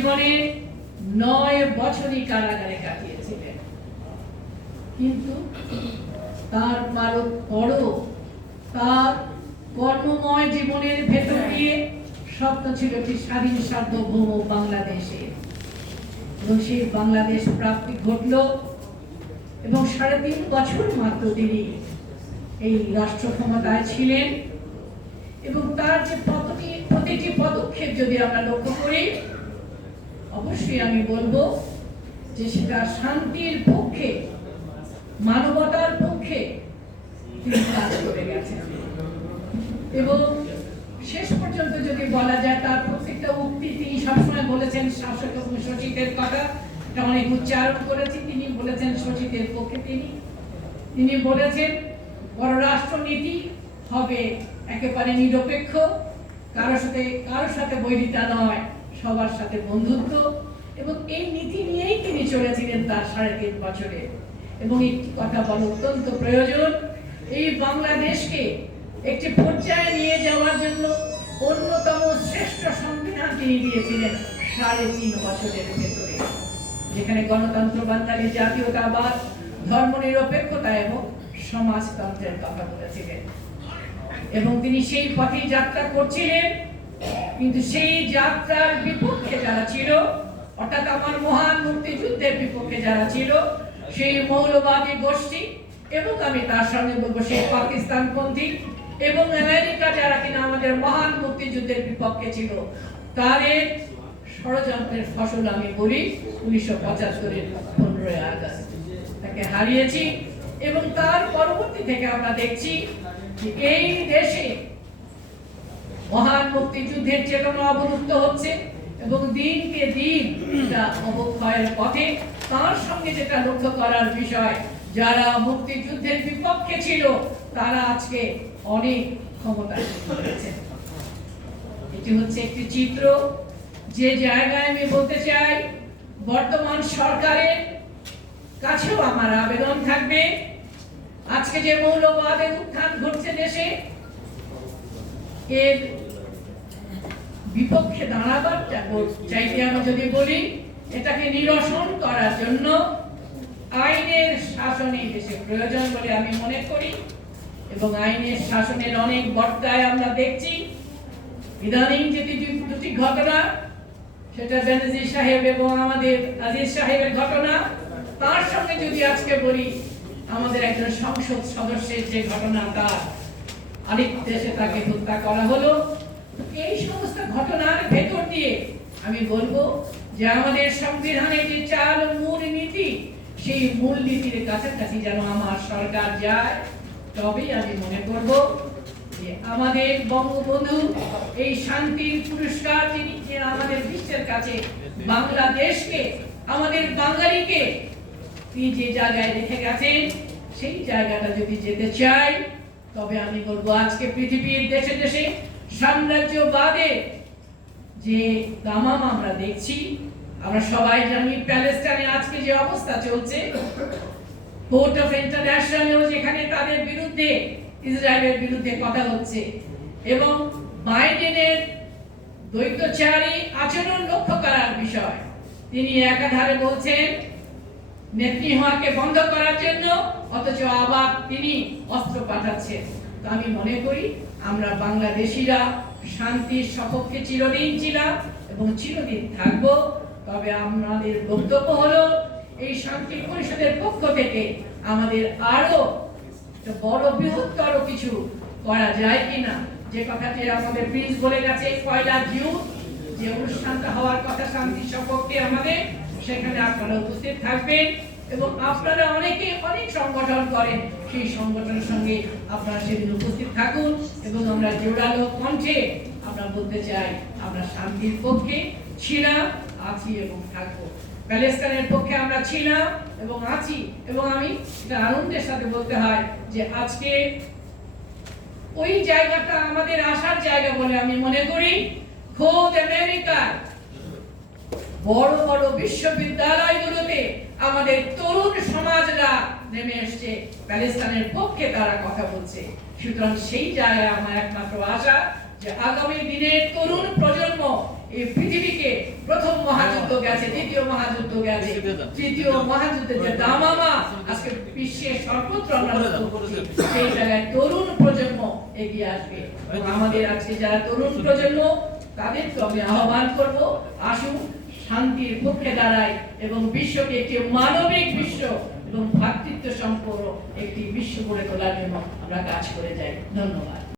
জীবনে নয় বছরই কারাগারে কাটিয়েছিলেন। কিন্তু তার পারো পরও তার কর্মময় জীবনের ভেতর দিয়ে স্বপ্ন ছিল একটি স্বাধীন সার্বভৌম বাংলাদেশে। সেই বাংলাদেশ প্রাপ্তি ঘটল এবং সাড়ে তিন বছর মাত্র তিনি এই রাষ্ট্র ক্ষমতায় ছিলেন। এবং তার যে প্রতিটি পদক্ষেপ যদি আমরা লক্ষ্য করি অবশ্যই আমি বলব যে সেটা শান্তির পক্ষে, মানবতার পক্ষে তিনি কাজ করে গেছেন। এবং শেষ পর্যন্ত যদি বলা যায়, তার প্রত্যেকটা উক্তি তিনি সবসময় বলেছেন, শাসক এবং শোষিতের কথা। এটা অনেক উচ্চারণ করেছি। তিনি বলেছেন শোষিতের পক্ষে তিনি। তিনি বলেছেন, পররাষ্ট্রনীতি হবে একেবারে নিরপেক্ষ। কারোর সাথে কারোর সাথে বৈরিতা নয়। সবার সাথে বন্ধুত্ব এবং এই নীতি নিয়েই তিনি চলেছিলেন তার সাড়ে তিন বছরে। এবং একটি কথা বলা অত্যন্ত প্রয়োজন, এই বাংলাদেশকে একটি পর্যায়ে নিয়ে যাওয়ার জন্য অন্যতম শ্রেষ্ঠ সংবিধান তিনি দিয়েছিলেন সাড়ে তিন বছরের ভেতরে, যেখানে গণতন্ত্র, বাঙালি, জাতীয়তাবাদ ধর্ম নিরপেক্ষতা এবং সমাজতন্ত্রের কথা বলেছিলেন। এবং তিনি সেই পথে যাত্রা করছিলেন কিন্তু সেই যাত্রার বিপক্ষে যারা ছিল, অর্থাৎ আমার মহান মুক্তিযুদ্ধের বিপক্ষে যারা ছিল, সেই মৌলবাদী গোষ্ঠী এবং আমি তার সঙ্গে বলব সেই পাকিস্তানপন্থী এবং আমেরিকা যারা কিনা আমাদের মহান মুক্তিযুদ্ধের বিপক্ষে ছিল, তাদের ষড়যন্ত্রের ফসল আমি বলি উনিশশো পঁচাত্তরের পনেরোই আগস্ট তাকে হারিয়েছি এবং তার পরবর্তী থেকে আমরা দেখছি এই দেশে মহান মুক্তিযুদ্ধের চেতনা অবলুপ্ত হচ্ছে এবং দিনকে দিন অবক্ষয়ের পথে তার সঙ্গে যেটা লক্ষ্য করার বিষয়, যারা মুক্তিযুদ্ধের বিপক্ষে ছিল, তারা আজকে অনেক ক্ষমতা এটি হচ্ছে একটি চিত্র। যে জায়গায় আমি বলতে চাই, বর্তমান সরকারের কাছেও আমার আবেদন থাকবে। আজকে যে মৌলবাদের উত্থান ঘটছে দেশে এর বিপক্ষে দাঁড়াবার চাইতে আমরা যদি বলি, এটাকে নিরসন করার জন্য আইনের শাসনই দেশে প্রয়োজন বলে আমি মনে করি এবং আইনের শাসনের অনেক বর্তায় আমরা দেখছি। ইদানিং যেটি দুটি ঘটনা, সেটা বেনজির সাহেব এবং আমাদের আজিজ সাহেবের ঘটনা, তার সঙ্গে যদি আজকে বলি, আমাদের একজন সংসদ সদস্যের যে ঘটনা, তার আরেক দেশে তাকে হত্যা করা হলো। এই সমস্ত ঘটনার ভেতর দিয়ে আমি বলব যে আমাদের সংবিধানের যে চাল মূল নীতি, সেই মূল নীতির কাছাকাছি যেন আমার সরকার যায়, তবেই আমি মনে করব যে আমাদের বঙ্গবন্ধু, এই শান্তির পুরস্কার তিনি আমাদের বিশ্বের কাছে, বাংলাদেশকে, আমাদের বাঙালিকে তিনি যে জায়গায় রেখে গেছেন, সেই জায়গাটা যদি যেতে চাই তবে আমি বলব, আজকে পৃথিবীর দেশে দেশে সাম্রাজ্যবাদে যে দামাম আমরা দেখছি, আমরা সবাই জানি প্যালেস্টাইনে আজকে যে অবস্থা চলছে। কোর্ট অফ ইন্টারন্যাশনালেও যেখানে তাদের বিরুদ্ধে, ইসরায়েলের বিরুদ্ধে কথা হচ্ছে। এবং বাইডেনের দ্বৈতচারী আচরণ লক্ষ্য করার বিষয়। তিনি একাধারে বলছেন নেতনিয়াহুকে বন্ধ করার জন্য অথচ আবার তিনি অস্ত্র পাঠাচ্ছেন। তো আমি মনে করি, আমরা বাংলাদেশিরা শান্তির সপক্ষে চিরদিন ছিলাম এবং চিরদিন থাকব। তবে আমাদের বক্তব্য হলো, এই শান্তি পরিষদের পক্ষ থেকে আমাদের আরও বড় বৃহত্তর কিছু করা যায় কিনা। যে কথাটি আমাদের প্রিন্স বলে গেছে, পয়লা জুন, যে অনুষ্ঠানটা হওয়ার কথা শান্তি সপক্ষে আমাদের, সেখানে আপনারা উপস্থিত থাকবেন। এবং আপনারা অনেকে অনেক সংগঠন করেন, সেই সংগঠনের সঙ্গে আপনারা সেদিন উপস্থিত থাকুন এবং আমরা জোরালো কণ্ঠে আমরা বলতে চাই, আমরা শান্তির পক্ষে ছিলাম, আছি এবং থাকব। প্যালেস্তানের পক্ষে আমরা ছিলাম এবং আছি এবং আমি এটা আনন্দের সাথে বলতে হয় যে আজকে ওই জায়গাটা আমাদের আসার জায়গা বলে আমি মনে করি। খোদ আমেরিকার বড় বড় বিশ্ববিদ্যালয়গুলোতে আমাদের তরুণ সমাজরা নেমে এসছে প্যালেস্তানের পক্ষে তারা কথা বলছে। সুতরাং সেই জায়গায় আমার একমাত্র আশা যে আগামী দিনের তরুণ প্রজন্ম এই পৃথিবীকে প্রথম মহাযুদ্ধ গেছে দ্বিতীয় মহাযুদ্ধ গেছে তৃতীয় মহাযুদ্ধের যে দামামা আজকে বিশ্বের সর্বত্র আমরা সেই জায়গায় তরুণ প্রজন্ম এগিয়ে আসবে। আমাদের আজকে যারা তরুণ প্রজন্ম তাদেরকে আমি আহ্বান করব আসুন শান্তির পক্ষে দাঁড়ায় এবং বিশ্বকে একটি মানবিক বিশ্ব এবং ভ্রাতৃত্ব সম্পন্ন একটি বিশ্ব গড়ে তোলার জন্য আমরা কাজ করে যাই। ধন্যবাদ।